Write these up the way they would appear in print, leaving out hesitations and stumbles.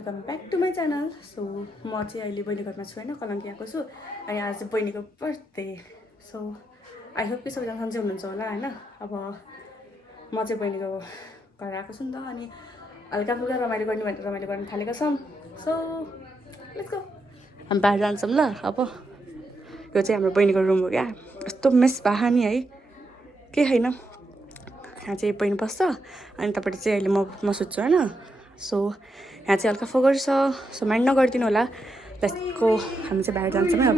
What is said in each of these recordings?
Welcome back to my channel. So म चाहिँ अहिले बहिनी घरमा छु होइन, कलङ्की आएको छु अनि आज चाहिँ बहिनीको बर्थडे। सो आई होप कि सबैजना सन्चै हुनुहुन्छ होला होइन। अब म चाहिँ बहिनीको घर आएको छु नि त, अनि हल्का फुल्का रमाइलो गर्ने भनेर रमाइलो गर्न थालेको छौँ। सो लेट्स गो, हामी बाहिर जान्छौँ ल। अब यो चाहिँ हाम्रो बहिनीको रुम हो क्या, यस्तो मेस भए नि है, केही छैन। यहाँ चाहिँ बहिनी बस्छ अनि तपाईँले चाहिँ अहिले म सुत्छु होइन। सो यहाँ चाहिँ हल्का फोगर छ, सो माइन्ड नगरिदिनु होला। त्यसको हामी चाहिँ बाहिर जान्छौँ है अब।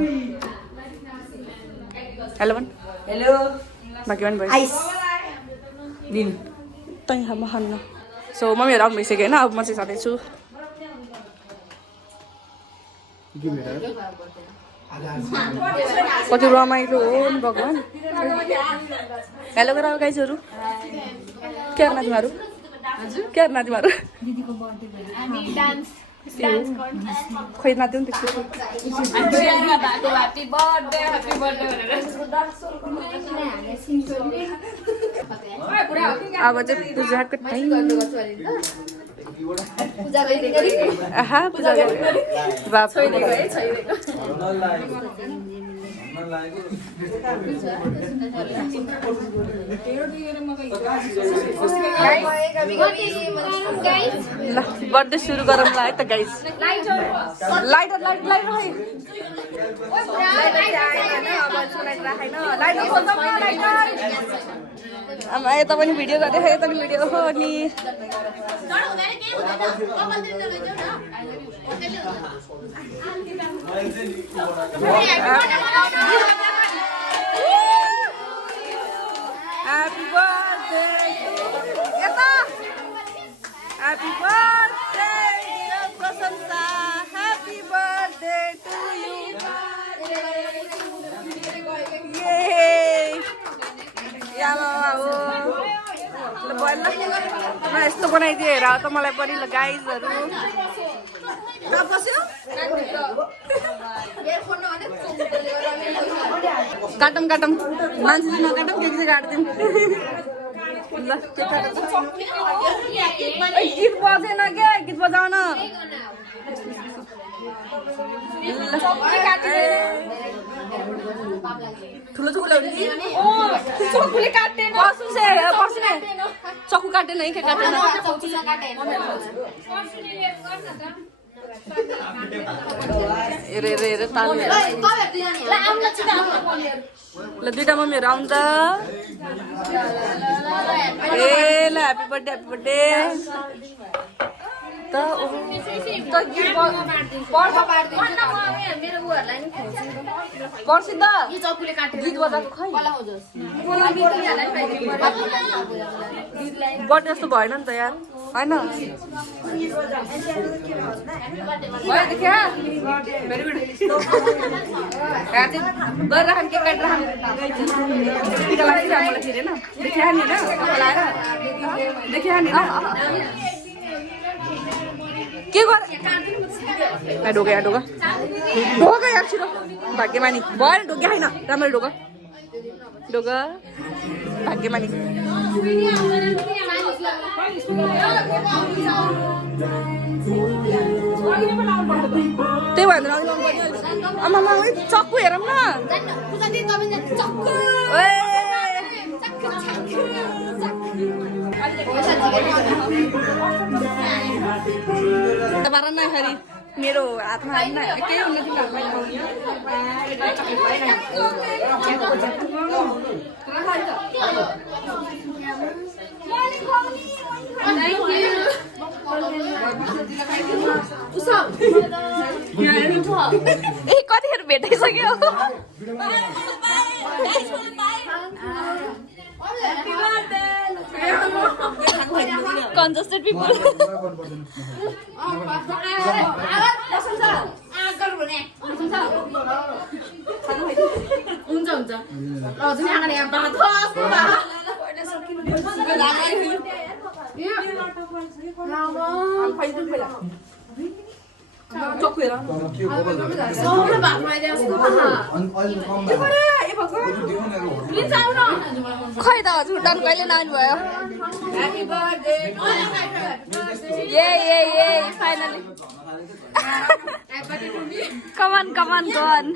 हेलो भन्। हेलो भाग्यवान भयो दिन तैँ म खान्न। सो मम्मीहरू आउनु भइसक्यो होइन, अब म चाहिँ जाँदैछु। कति रमाइलो हो नि भगवान्। हेलो गर गाइजहरू, के गर्नु तिमीहरू? के गर्नु तिमीहरू? खोइ नाच्यो नि त्यस्तो। अब चाहिँ पूजाको टाइम। आहा पूजा बाप ल बर्थडे सुरु गरौँ ल है त गाइस। लाइटर आमा यता पनि भिडियो गर्दै यता पनि भिडियो हो नि। Happy birthday Yata. Happy birthday dear Prasansa. Happy birthday to you. Yay. Ya mama हो ल बोल ल म यस्तो बनाइदिए हेर त मलाई पनि ल गाइजहरु। कहाँ बस्यो? काटम मान्छे चाहिँ नकाटम, के चाहिँ काट्दिउँ ल। के काट्छ? गीत बजेन क्या, गीत बजाउन। ठुलो चक्कु ल्याउने कि? चक्कुले काट्दैन। चक्कु काट्दैन है, के काट्दैन? हेर ताल्ने ल। दुईटा मम्मीहरू आउनु त। ए ल ह्याप्पी बर्थडे त पर्सि त गीत बजाएको खै बर्थडे जस्तो भएन नि त यार होइन। भयो देखिया भेरी गुड। यहाँ चाहिँ गरेर खाने, के काटेर खाने टिका लाग्छ मलाई फेरि होइन। देखिया नि होइन लाएर देखिया नि होइन के गर ढोका यार छिटो। भाग्यमानी भयो ढोका होइन, राम्ररी ढोका भाग्यमानी। त्यही भएर आमा चक्कु हेरौँ न। फेरि मेरो हातमा होइन, केही हुन्न तिम्रो ए कतिखेर भेटाइसक्यो। Congested people. खै त हजुर उडान कहिले नआउनु भयो ए फाइनली कमान गन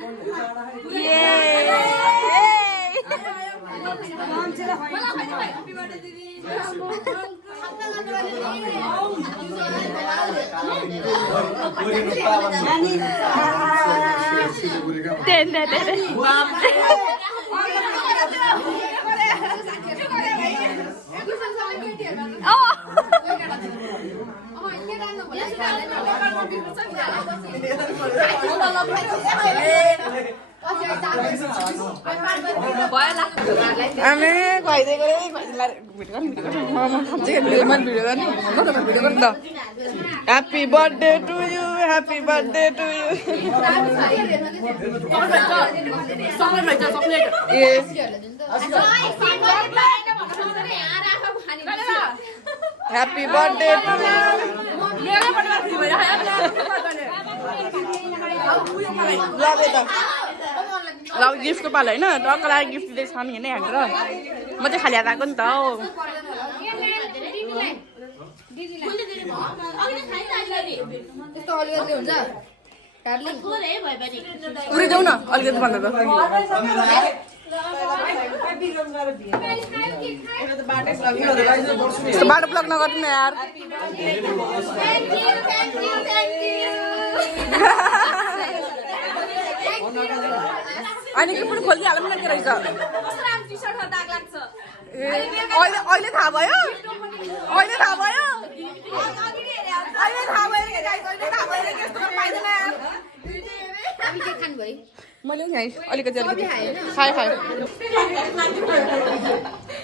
Ame खुवाइदिएको रे Happy birthday to you, happy birthday to you. Yes. Happy birthday to you. ल गिफ्टको पालो होइन टक्क लागि गिफ्ट दिँदैछ नि होइन यहाँनिर म चाहिँ खाली हात आएको नि त हौ पुरै जाउँ न अलिकति भन्दा त यस्तो बाटो ब्लक नगर्नु न यार अनि के पनि खोलिदिइहालौँ न के रहेछ अहिले थाहा भयो मैले पनि खाएँ अलिकति खाएँ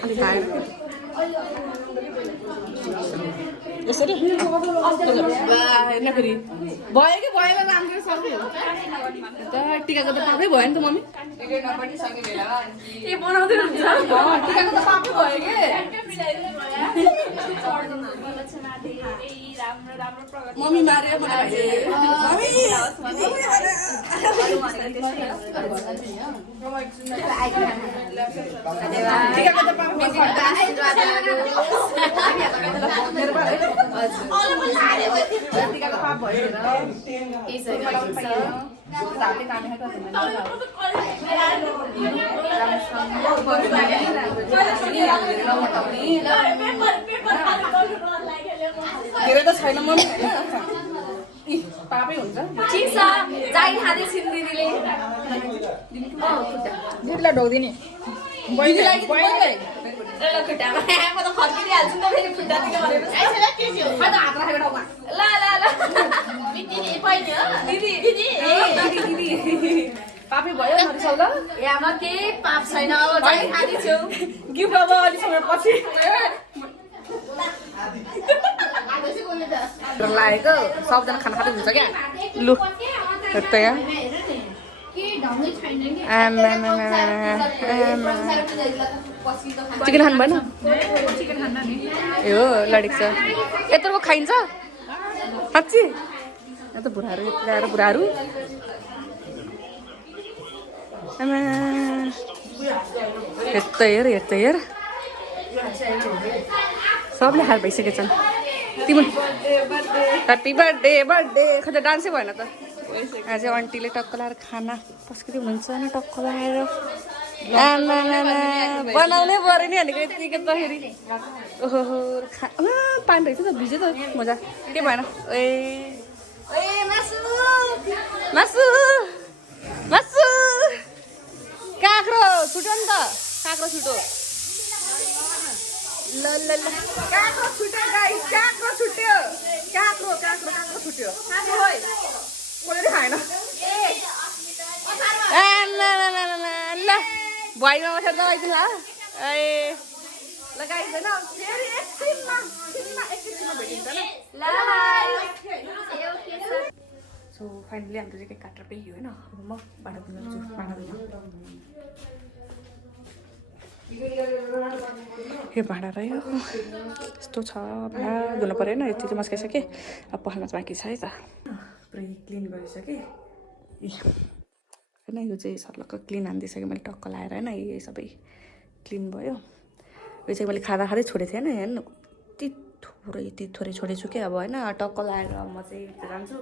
अलिक खाएँ यसरी फेरि भयो कि भएन राम्रो सक्यो त टिकाको त पापै भयो नि त मम्मी बनाउँदै हुन्छ टिकाको त पापै भयो कि मम्मी मार्यो मलाई टिकाको त पापै टिकाको पाप भयो धेरै त छैन मम्मी पापै हुन्छ दिदीलाई ढोकिदिने पापै भयो नरिसाउ ल यामा केही पाप छैन अब जाई खादिछु गिफ्ट अब अलि समय पछि लागेको सबजना खाना खाँदै हुन्छ क्या लु यता यहाँ चिकन खानु भएन ए हो लडेको छ यत्रो खाइन्छ साँच्ची यहाँ त बुढाहरू ल्याएर बुढाहरू हेर सबले हार भइसकेछन् तिमी ह्याप्पी बर्थडे खै डान्सै भएन त आज आन्टीले टक्क लाएर खाना पस्किँदै हुनुहुन्छ नि टक्क लाएर बनाउनै पऱ्यो नि भनेको यतिकै त फेरि ओहो पानी रहेछ त भिज्यो त मजा के भएन ए मासु काँक्रो छुट्यो नि त काँक्रो छुट्यो ल काँक्रो छुट्यो गाइस काँक्रो छुट्यो कसैले खाएन ल भुइँमा बसेर दबाइदिनु ल ए ल गाइस होइन फेरि एकछिनमा भेटिन्छ ल सो फाइनली हाम्रो चाहिँ केक काटेर पेयो होइन अब म भाँडा धुन यो भाँडा रह्यो यस्तो छ भाँडा धुनु पऱ्यो होइन यति चाहिँ मस्काइसकेँ अब पखाल्न चाहिँ बाँकी छ है त पुरै क्लिन गरिसकेँ होइन यो चाहिँ सर्लक्क क्लिन हानिदिइसकेँ मैले टक्क लाएर होइन यो सबै क्लिन भयो यो चाहिँ मैले खाँदा खाँदै छोडेको थिएँ होइन हेर्नु यति थोरै छोडेछु कि अब होइन टक्क लाएर म चाहिँ जान्छु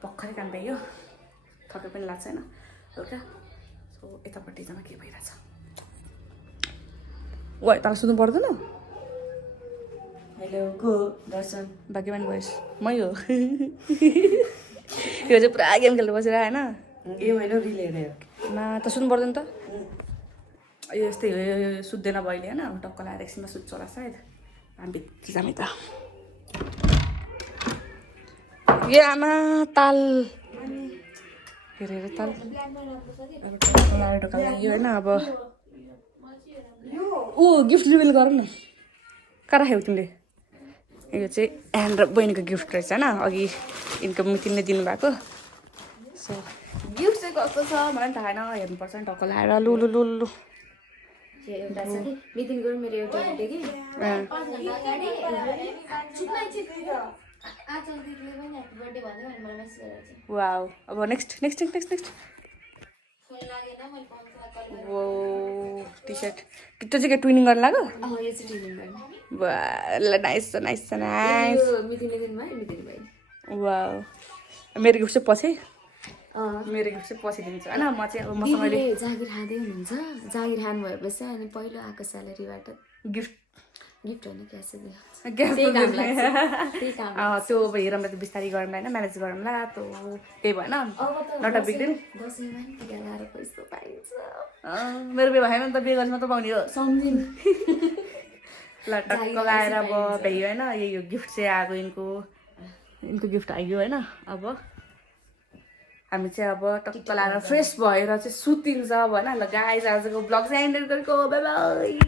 भर्खरै काम पाइयो थकै पनि लाग्छ होइन हल्का सो यतापट्टि जान के भइरहेछ वा तर सुन्नु पर्दैन हेलो को दर्शन भाग्यमान भोइस मै हो यो चाहिँ पुरा गेम खेल्नु बसेर होइन ए होइन रिल हेरेर मा त सुन्नु पर्दैन त यो यस्तै हो यो सुत्दैन अब अहिले होइन टक्क लाएर एकछिनमा सुत्छ होला सायद हामी भित्र जाने त ए आमा ताल हेरेर ताल यो होइन अब ऊ गिफ्ट रिभिल गर न कहाँ राख्यौ तिमीले यो चाहिँ ह्यान्ड र बहिनीको गिफ्ट रहेछ होइन अघि यिनको मिटिङले दिनुभएको सो गिफ्ट चाहिँ कस्तो छ मलाई पनि थाहा छैन हेर्नुपर्छ नि टक्क लाएर लु लु लु लु एउटा छ कि मिटिङ गरौँ मेरो एउटा भेट्यो कि वाउ अब नेक्स्ट वो टी सर्ट त्यो चाहिँ के ट्विनिङ गर्न लाग्यो नाइस वाउ मेरो गिफ्ट चाहिँ पछि दिन्छु होइन म चाहिँ अब मसँग अहिले जागिर खाँदै हुनुहुन्छ जागिर खानु भएपछि अनि पहिलो आएको स्यालेरीबाट गिफ्ट होइन क्यास त्यो अब हेरौँला त्यो बिस्तारै गरौँला होइन म्यानेज गरौँला त्यो केही भएन नट अ बिग डिल दसैँमा नि टिका लगाएर पैसा पाइन्छ मेरो बिहे भएन नि त बिहे गरेपछि मात्र पाउने हो सम्झिन् ल टक्क लगाएर अब भ्याइयो होइन यही हो गिफ्ट चाहिँ आएको यिनको गिफ्ट आइयो होइन अब हामी चाहिँ अब टक्क लगाएर फ्रेस भएर चाहिँ सुतिन्छ अब होइन ल गाइज आजको ब्लग चाहिँ एन्डेड गरेको बाइ बाइ